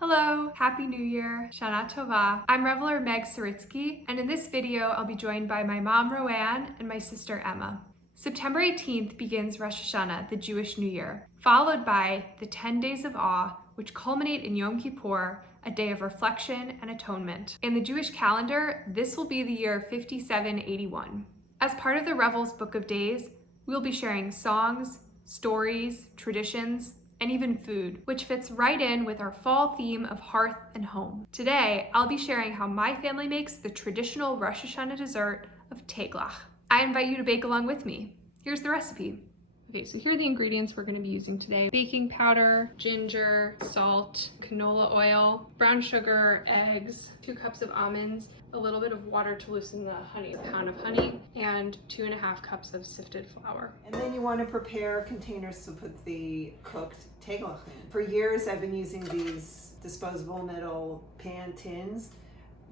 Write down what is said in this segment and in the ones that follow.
Hello, Happy New Year, Shana Tova. I'm Reveler Meg Saritsky, and in this video, I'll be joined by my mom, Roanne, and my sister, Emma. September 18th begins Rosh Hashanah, the Jewish New Year, followed by the 10 days of awe, which culminate in Yom Kippur, a day of reflection and atonement. In the Jewish calendar, this will be the year 5781. As part of the Revels Book of Days, we'll be sharing songs, stories, traditions, and even food, which fits right in with our fall theme of hearth and home. Today, I'll be sharing how my family makes the traditional Rosh Hashanah dessert of teglach. I invite you to bake along with me. Here's the recipe. Okay, so here are the ingredients we're going to be using today. Baking powder, ginger, salt, canola oil, brown sugar, eggs, 2 cups of almonds, a little bit of water to loosen the honey, a pound of honey, and 2.5 cups of sifted flour. And then you want to prepare containers to put the cooked teglach in. For years I've been using these disposable metal pan tins,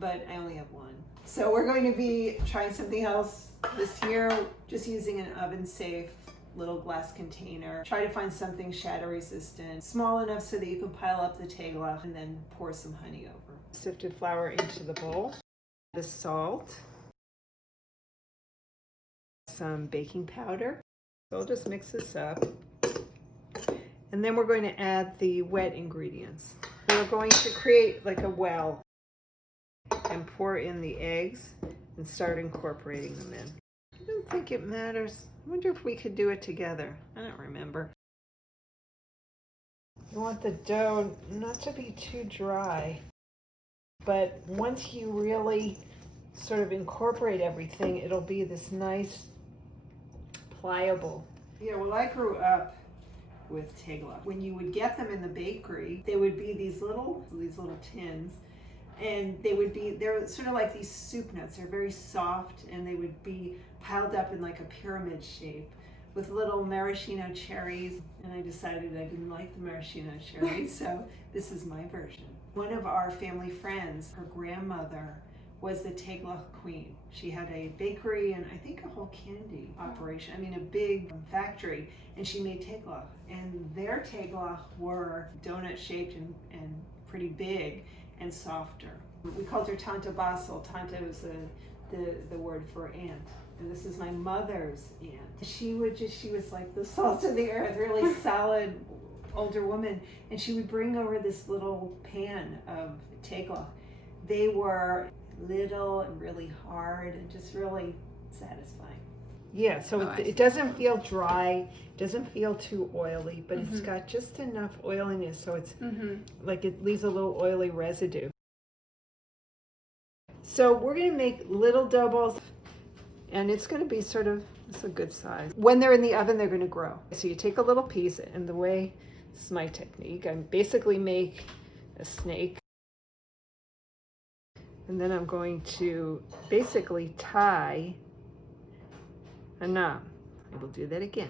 but I only have one. So we're going to be trying something else this year, just using an oven safe little glass container. Try to find something shatter resistant, small enough so that you can pile up the teglach and then pour some honey over. Sifted flour into the bowl, the salt, some baking powder. So I'll just mix this up. And then we're going to add the wet ingredients. We're going to create like a well and pour in the eggs and start incorporating them in. I don't think it matters. I wonder if we could do it together. I don't remember. You want the dough not to be too dry, but once you really sort of incorporate everything, it'll be this nice, pliable. Yeah, well, I grew up with teglach. When you would get them in the bakery, they would be these little tins, and they're sort of like these soup nuts. They're very soft, and they would be piled up in like a pyramid shape with little maraschino cherries. And I decided I didn't like the maraschino cherries, so this is my version. One of our family friends, her grandmother was the teglach queen. She had a bakery and I think a whole candy operation. I mean, a big factory, and she made teglach. And their teglach were donut shaped and pretty big and softer. We called her Tanta Basel. Tanta was the word for aunt. And this is my mother's aunt. She was like the salt of the earth, really solid older woman. And she would bring over this little pan of teglach. They were little and really hard and just really satisfying. Yeah, so it doesn't feel dry, doesn't feel too oily, but it's got just enough oiliness so it's like it leaves a little oily residue. So we're going to make little dough balls, and it's going to be it's a good size. When they're in the oven, they're going to grow. So you take a little piece, and this is my technique. I basically make a snake. And then I'm going to basically tie a knot. I will do that again.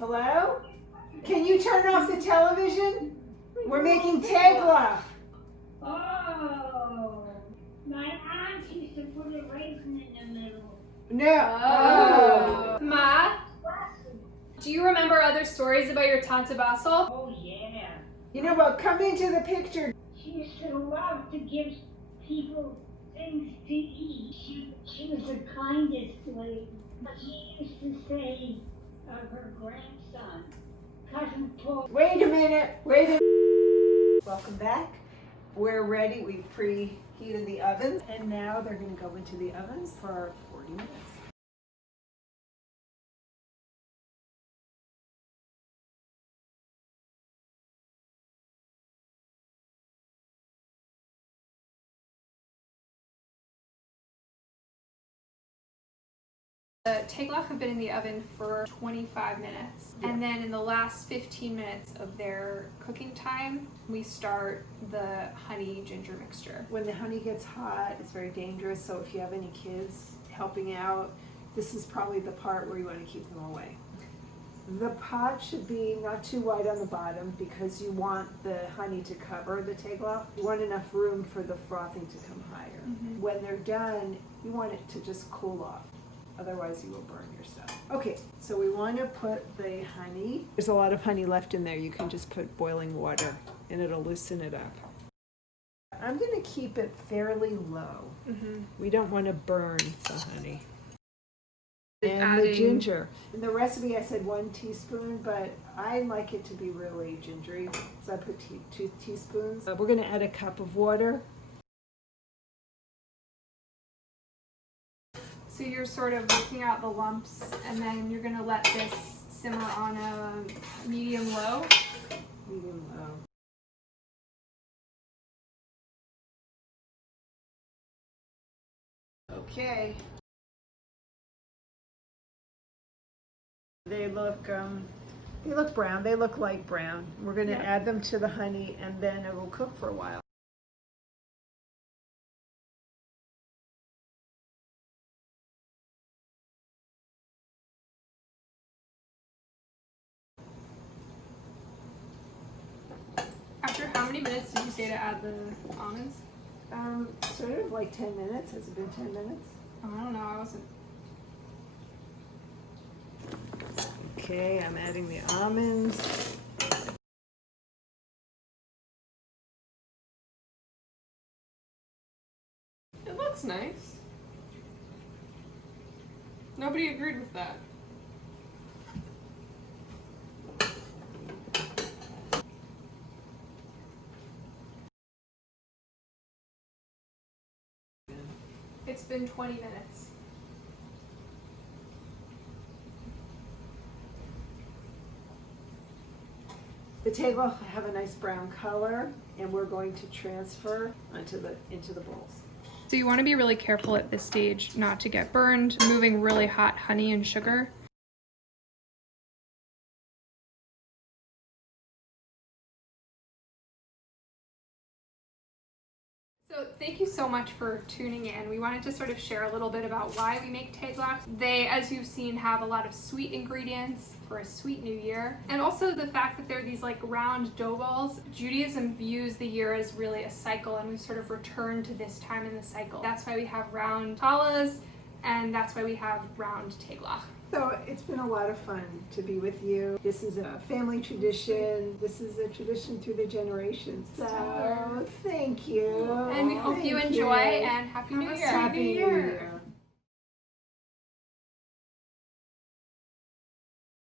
Hello? Can you turn off the television? We're making teglach. Oh, my aunt used to put a raisin in the middle. No. Oh. Ma, do you remember other stories about your Tanta Basel? Oh, yeah. You know what? Come into the picture. She used to love to give people things to eat. She was the kindest lady. She used to say of her grandson, Cousin Paul. Wait a minute. Welcome back. We're ready. We preheated the ovens, and now they're going to go into the ovens for 40 minutes. The teglach have been in the oven for 25 minutes. And then in the last 15 minutes of their cooking time, we start the honey ginger mixture. When the honey gets hot, it's very dangerous. So if you have any kids helping out, this is probably the part where you want to keep them away. The pot should be not too wide on the bottom because you want the honey to cover the tegelach. You want enough room for the frothing to come higher. Mhm. When they're done, you want it to just cool off. Otherwise you will burn yourself. Okay, so we want to put the honey. There's a lot of honey left in there. You can just put boiling water and it'll loosen it up. I'm going to keep it fairly low. Mm-hmm. We don't want to burn the honey. And Adding- the ginger. In the recipe I said 1 teaspoon, but I like it to be really gingery, so I put 2 teaspoons. We're going to add a cup of water. So you're sort of working out the lumps, and then you're gonna let this simmer on a medium-low. Medium low. Okay. They look brown. They look light brown. We're going to Yeah. add them to the honey, and then it will cook for a while. After how many minutes did you say to add the almonds? Sort of like 10 minutes. Has it been 10 minutes? Oh, I don't know, I wasn't. Okay, I'm adding the almonds. It looks nice. Nobody agreed with that. It's been 20 minutes. The tegelach have a nice brown color, and we're going to transfer into the bowls. So you want to be really careful at this stage not to get burned, moving really hot honey and sugar. So thank you so much for tuning in. We wanted to sort of share a little bit about why we make tegelach. They, as you've seen, have a lot of sweet ingredients for a sweet new year. And also the fact that they're these like round dough balls. Judaism views the year as really a cycle, and we sort of return to this time in the cycle. That's why we have round challahs, and that's why we have round tegelach. So it's been a lot of fun to be with you. This is a family tradition. This is a tradition through the generations. So thank you. And we hope you Thank enjoy, and Happy New Year. Happy New Year.